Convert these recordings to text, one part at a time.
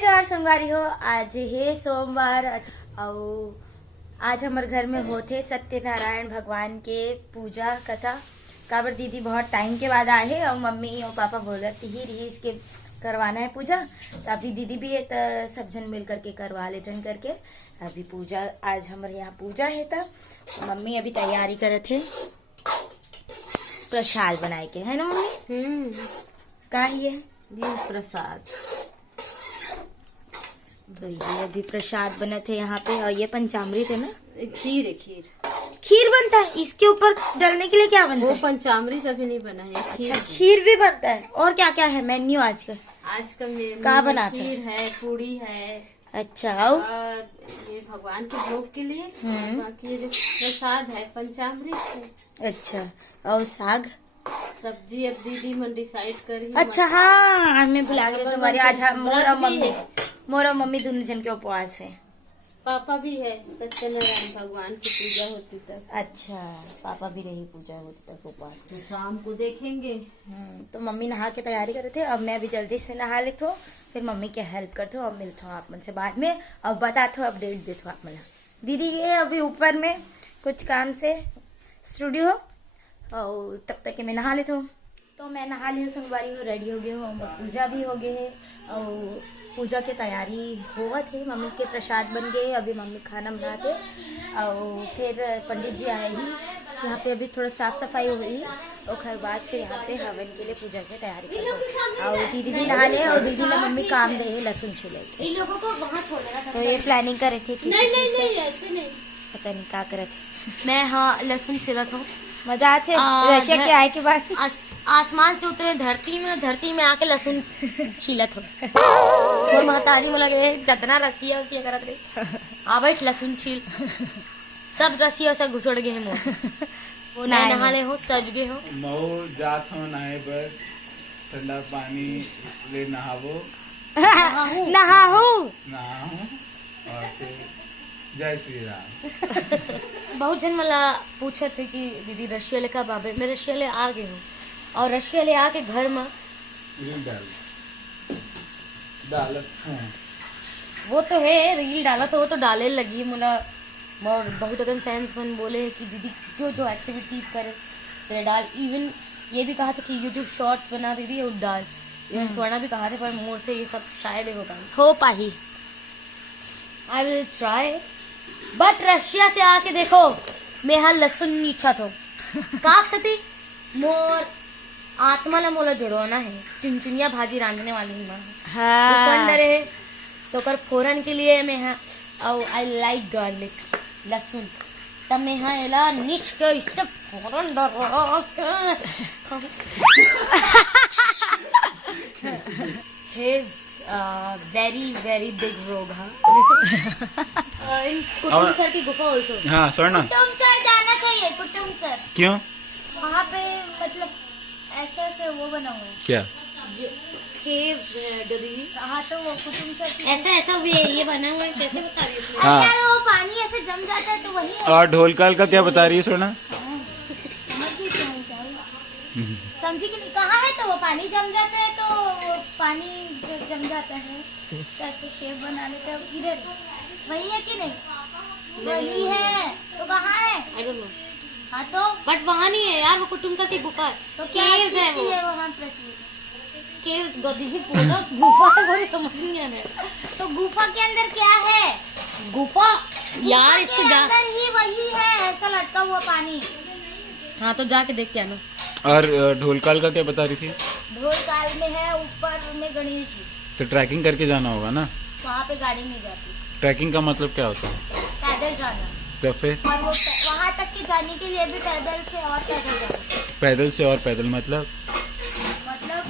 जोहार संगवारी हो। आज है सोमवार और आज हमारे घर में होते सत्यनारायण भगवान के पूजा कथा। काबर दीदी बहुत टाइम के बाद आए हैं और मम्मी और पापा बोल रहे ही रही इसके करवाना है पूजा। तो अभी दीदी भी है तो सब जन मिल करके करवा लेते हैं करके। अभी पूजा आज हमारे यहाँ पूजा है तो मम्मी अभी तैयारी करे थे प्रसाद बनाए के, है ना मम्मी? का ये प्रसाद तो ये अभी प्रसाद बने थे यहाँ पे। और ये पंचामृत है ना? खीर है। खीर बनता है इसके ऊपर डालने के लिए? क्या बनता है? वो पंचामृत अभी नहीं बना है। अच्छा, खीर भी बनता है। और क्या क्या है मेन्यू आज का? क्या बनाता है? खीर है, पूड़ी है। अच्छा, और ये भगवान के भोग के लिए। बाकी जो प्रसाद है पंचामृत है। अच्छा, और साग सब्जी अब दीदी मन डिसाइड करी। अच्छा हाँ, मैं भुला गई हमारे आज मोर मम्मी दोनों जन के उपवास है। पापा भी है, सत्यनारायण भगवान की पूजा होती तक। अच्छा, पापा भी रही पूजा होती तक उपवास। तो शाम को देखेंगे। तो मम्मी नहा के तैयारी करे थे। अब मैं अभी जल्दी से नहा लेती हूँ, फिर मम्मी के हेल्प करते हो और मिलते हो आप मन से बाद में। अब बताते हो, अपडेट देते हो आप मला। दीदी ये अभी ऊपर में कुछ काम से स्टूडियो और तब तक के मैं नहा लेती हूँ। तो मैं नहा ली, सोमवारी हूँ, रेडी हो गई हूँ, पूजा भी हो गई है और पूजा की तैयारी हुआ थी। मम्मी के प्रसाद बन गए, अभी मम्मी खाना बनाते और फिर पंडित जी आए ही यहाँ पे। अभी थोड़ा साफ सफाई हो गई और खैर बाद फिर यहाँ पे हवन के लिए पूजा की तैयारी करते और दीदी भी नहा ले। और दीदी ने मम्मी काम दे है लहसुन छिले, इन लोगों को वहाँ छोड़ना था। तो ये प्लानिंग कर रहे थे ऐसे नहीं, पता नहीं क्या करे थे। मैं हाँ लहसुन छिला था। मजा आते रशिया के आए के बाद आसमान से उतरे धरती में आके लहसुन छीलत हो। और महतारी में लगे जतना रसिया करत रही। आ बैठ लहसुन छील। सब रसिया से घुसड़ गए हैं मोर। वो नहा ले हो, सज गए हो। मऊ जात हो नहाए बर ठंडा पानी ले नहावो नहाओ और फिर जय श्री राम। बहुत जन मला पूछे थे कि दीदी रशिया ले कब आवे। मैं रशिया ले आ गई हूँ और रशिया ले आके घर में रील डालत हूँ। वो तो है रील डाला तो वो तो डाले लगी मला। और बहुत अगर फैंस मन बोले कि दीदी जो एक्टिविटीज करे तेरे डाल। इवन ये भी कहा था कि यूट्यूब शॉर्ट्स बना दीदी और डाल। इवन स्वर्णा भी कहा थे पर मोर से ये सब शायद हो पाही। I will try. But Russia से आके देखो मेहा लहसुन नीचा थो काक सती मोर आत्मा ला मोला जुड़वाना है। चुनचुनिया भाजी रांधने वाली हूँ मैं रहे तो कर फोरन के लिए मैं आई लाइक गार्लिक लहसुन तब मैं हाँ एला नीच के इससे फोरन वेरी वेरी बिग रोग। कुटुम सर की गुफा ऑल्सो। हाँ स्वर्णा, कुटुम सर जाना चाहिए। कुटुम सर क्यों? वहाँ पे मतलब ऐसे वो बना हुआ है। क्या केव? हाँ तो वो कुटुम सर ऐसा भी है ये बना हुआ है। कैसे बता रही हो? हाँ। यार वो पानी ऐसे जम जाता है तो वही है। और ढोलकाल का क्या बता रही है स्वर्णा? समझी कि नहीं? कहाँ है तो वो पानी जम जाता है तो वो पानी जो जम जाता है तो ऐसे शेप बना लेता है। इधर वही है कि नहीं? वही है तो कहाँ है? I don't know. हाँ तो बट वहाँ नहीं है यार, वो कुटुम सर की गुफा है। तो क्या केव्स है वो। वहाँ प्रचलित केव्स गदी पूरा गुफा है, वो समझ नहीं आ रहा है। तो गुफा के अंदर क्या है? गुफा यार इसको जा अंदर ही वही है ऐसा लटका हुआ पानी। हाँ तो जाके देख के आना। और ढोलकाल का क्या बता रही थी? ढोल काल में है ऊपर में गणेश जी। तो ट्रैकिंग करके जाना होगा ना? वहाँ पे गाड़ी नहीं जाती। ट्रैकिंग का मतलब क्या होता है? पैदल जाना। तो फिर और वो वहाँ तक के जाने के लिए भी पैदल से और पैदल जाना। पैदल से और पैदल मतलब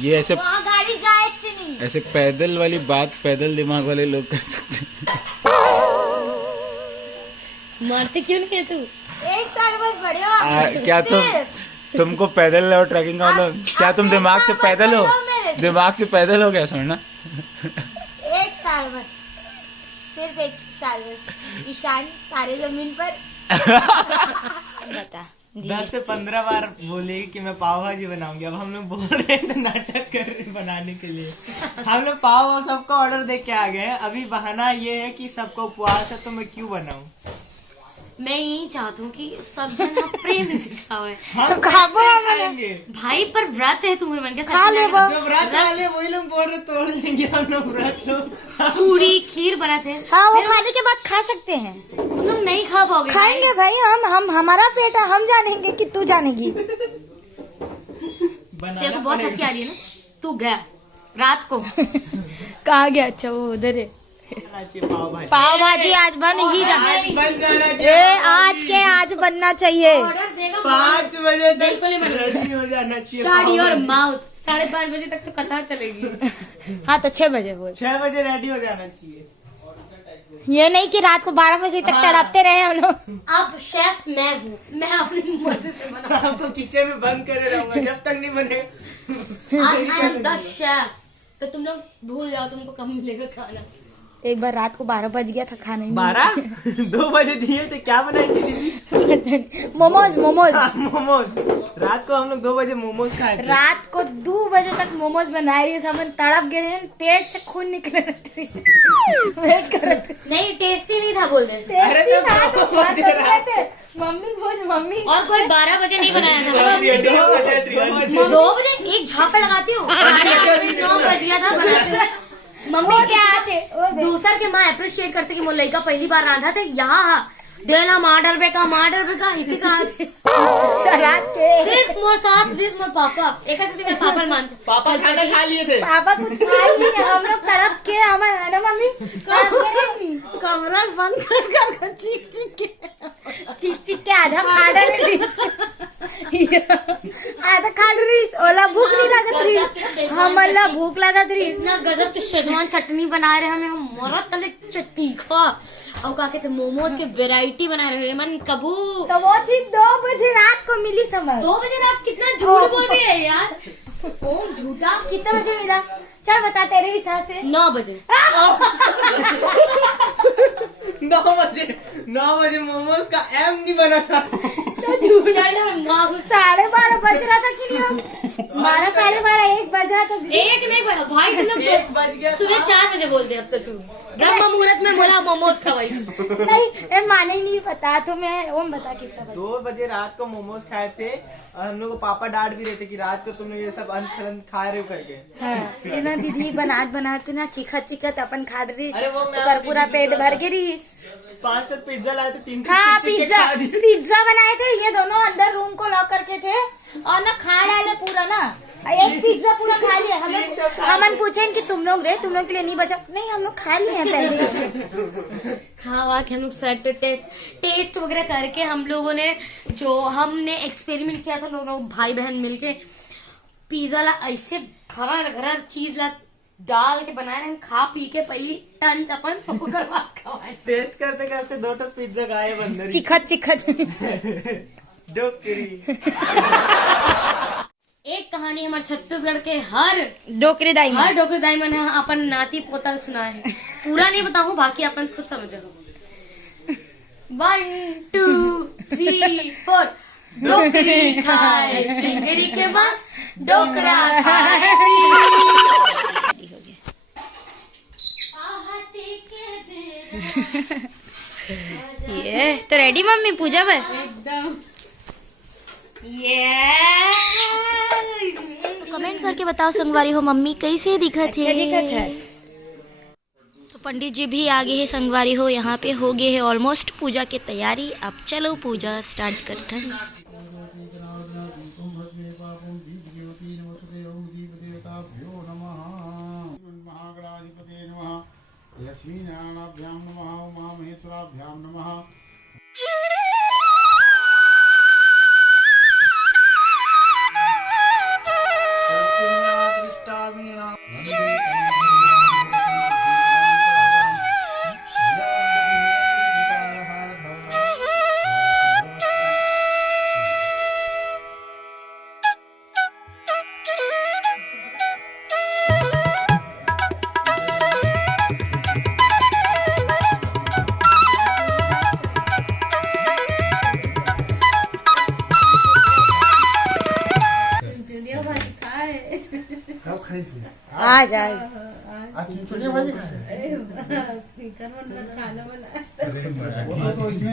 ये ऐसे वहाँ गाड़ी जाए नहीं। ऐसे पैदल वाली बात पैदल दिमाग वाले लोग कर सकते। मारते क्यों नहीं है तू? एक साल बाद बड़े हो। क्या तुमको पैदल और ट्रैकिंग का मतलब क्या? तुम दिमाग से पैदल हो? दिमाग से पैदल हो गया सोना? एक साल बस, सिर्फ एक साल बस। ईशान तारे जमीन पर। बता 10 से 15 बार बोली कि मैं पाव भाजी बनाऊंगी। अब हम लोग बोल रहे हैं तो नाटक कर रहे हैं बनाने के लिए। हम लोग पाव और सबका ऑर्डर दे के आ गए हैं। अभी बहाना ये है कि सबका उपवास है तो मैं क्यों बनाऊं। मैं यही चाहती हूँ कि सब जन प्रेम दिखावे। हम तो कैसे खाबो खाएंगे? भाई पर व्रत है तुम्हें मन के खा ले बा। जो व्रत वाले वही लोग बोल रहे तोड़ लेंगे हम लोग व्रत लोग। पूरी खीर बनाते हैं। हाँ वो फिर खाने के बाद खा सकते हैं। तुम लोग नहीं खा पाओगे। खाएंगे भाई हम हमारा पेट है, हम जानेंगे कि तू जानेगी। तेरे को बहुत हंसी आ रही है ना। तू गया रात को कहा गया? अच्छा वो उधर है। पाव भाजी पाव भाजी आज बन ही जाना आज बन जाना ए चाहिए। आज बनना चाहिए। ऑर्डर देगा 5 बजे तक बिल्कुल ही बन रेडी हो जाना चाहिए। शादी पाव और भाजी। माउथ 5:30 बजे तक तो कथा चलेगी। हाँ तो 6 बजे बोल। 6 बजे रेडी हो जाना चाहिए। ये नहीं कि रात को 12 बजे तक तड़पते रहे हम लोग। अब शेफ मैं हूँ, मैं अपनी मर्जी से बना। आपको किचन में बंद करे रहूंगा जब तक नहीं बने। I am the chef. तो तुम लोग भूल जाओ तुमको कम मिलेगा खाना। एक बार रात को 12 बज गया था खाने में। 12 2 बजे दिए थे। क्या बनाई थी दीदी? मोमोज मोमोज। रात को हम लोग 2 बजे मोमोज खाए थे। रात को 2 बजे तक मोमोज बना रही है। सब तड़प गए हैं, पेट से खून निकल रहे थे। वेट कर रहे थे। नहीं टेस्टी नहीं था बोल दे। टेस्टी था तो 2 बजे खा तो रहे रात। थे। मम्मी और कोई 12 बजे नहीं बनाया था। 2 2 बजे एक झापड़ लगाती हूँ। 9 बज गया था बनाते। मम्मी वो क्या थे वो दे। दूसर के माँ अप्रिशिएट करते कि मोर लड़का पहली बार रांधा थे यहाँ देना माडर बेका इसी का थे। रात के सिर्फ मोर साथ प्लीज मोर पापा एक ऐसे मैं पापा मानते। पापा खाना खा लिए थे। पापा कुछ खाए नहीं है। हम लोग तड़प के हमारे है ना मम्मी कमरा बंद कर चीख के आधा खा रही आधा खा रही। ओला भूख नहीं लगत रही। हमला भूख लगत रही। इतना गजब के शेजवान चटनी बना रहे हमें हम मोरा तले तीखा और का कहते मोमोज के वेराइटी बना रहे हैं। मन कबू तो वो चीज 2 बजे रात को मिली समझ। 2 बजे रात कितना झूठ बोल रही है यार। ओम झूठा। कितने बजे मिला? चल बता तेरे हिसाब से। 9 बजे 9 बजे मोमोज का एम नहीं बना था। साढ़े 12 बज रहा था कि नहीं? 12 साढ़े 12 1 बज रहा था। एक नहीं बना भाई तुम लोग 1 बज गया। सुबह 4 बजे बोलते अब तो तू ब्रह्म मुहूर्त में बोला मोमोज खवाई। नहीं ए, माने नहीं पता तो मैं ओम बता कितना बजे। 2 बजे रात को मोमोज खाए थे और हम लोग को पापा डांट भी रहे थे कि रात को तुम लोग ये सब अनफलन खा रहे हो करके। हाँ, ये ना दीदी बनाते ना चिखत अपन खा रही। अरे वो मैं कर पूरा पेट भर के रही। 5 तक पिज्जा लाए थे 3 हाँ पिज्जा बनाए थे। ये दोनों अंदर रूम को लॉक करके थे और ना खा डाले पूरा ना। एक पिज्जा पूरा खा लिया। हमन पूछे कि तुम लोग के लिए नहीं बचा? नहीं हम लोग खा लिए हैं पहले। हाँ वाह हम लोग सर पे टेस्ट वगैरह करके हम लोगों ने जो हमने एक्सपेरिमेंट किया था लोग भाई बहन मिलके पिज्जा ला ऐसे घर चीज ला डाल के बनाए रहे। खा पी के पहली टंच अपन ओकर बाद खवाए। टेस्ट करते करते 2 टक पिज्जा खाए बंदर। चिखत डोकरी। एक कहानी हमारे छत्तीसगढ़ के हर डोकरी दाई डॉक्टर दाइमन है अपन नाती पोतल सुनाए है। पूरा नहीं बताऊं बाकी अपन खुद समझो। 1 2 3 4 डोकरी खाए चिंगरी के बस डोकरा खाए। ये तो रेडी मम्मी पूजा पर? एकदम कमेंट करके बताओ संगवारी हो मम्मी कैसे दिखत है। तो पंडित जी भी आगे है संगवारी हो। यहाँ पे हो गए है ऑलमोस्ट पूजा की तैयारी। अब चलो पूजा स्टार्ट करते हैं। लक्ष्मी नारायणाभ्याम नमः उमा महेश्वराभ्याम नमः। कब खाई से आज आज चिड़िया भाजी खाए तो इसमें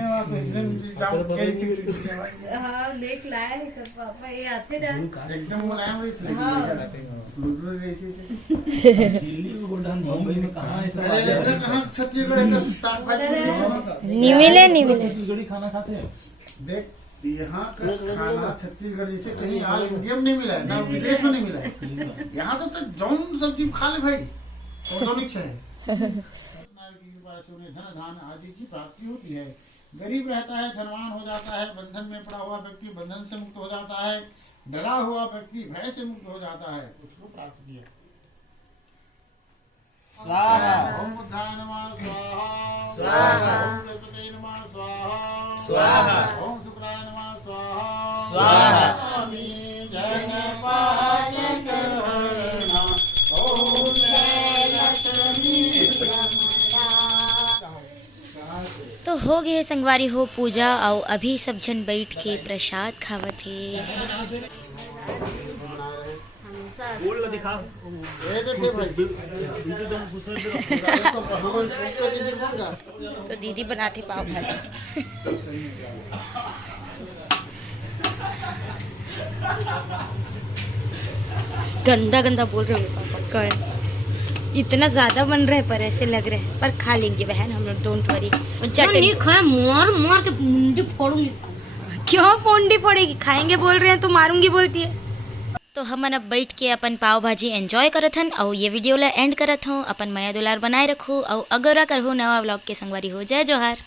काम करी थी चिड़िया भाजी एकदम मुलायम रही थी लुडलु रही थी कहाँ छत्तीसगढ़ का साग भाजी नहीं मिले देख यहाँ का खाना छत्तीसगढ़ जैसे कहीं और इंडिया में नहीं मिला है ना विदेश में नहीं मिला है यहाँ तो जौन सब्जी खा ले भाई ऑर्गेनिक है धन धान आदि की प्राप्ति होती है। गरीब रहता है धनवान हो जाता है, बंधन में पड़ा हुआ व्यक्ति बंधन से मुक्त हो जाता है, डरा हुआ व्यक्ति भय से मुक्त हो जाता है। उसको प्राप्त किया। ओम बुद्धाय नमः स्वाहा, ओम गणपतये नमः स्वाहा, ओम शुक्राय नमः स्वाहा, स्वामी जनपालक हरणा, ओम जय लक्ष्मी तो हो गए संगवारी हो पूजा और अभी सब जन बैठ के प्रसाद खावत है। तो दीदी बनाते पाव भाजी। गंदा गंदा बोल रहे हो पापा कर, इतना ज्यादा बन रहा है पर ऐसे लग रहे हैं, पर खा लेंगे बहन हम लोग, डोंट वरी। नहीं खाए मार मार के मुंडी फोड़ूंगी। क्यों फोड़ी फोड़ेगी, खाएंगे बोल रहे हैं तो मारूंगी बोलती है। तो हमन अब बैठ के अपन पाव भाजी एंजॉय करत हन और ये वीडियो ला एंड करत हूँ। अपन माया दुलार बनाए रखो और अगर हो नवा व्लॉग के संगवारी हो। जय जोहार।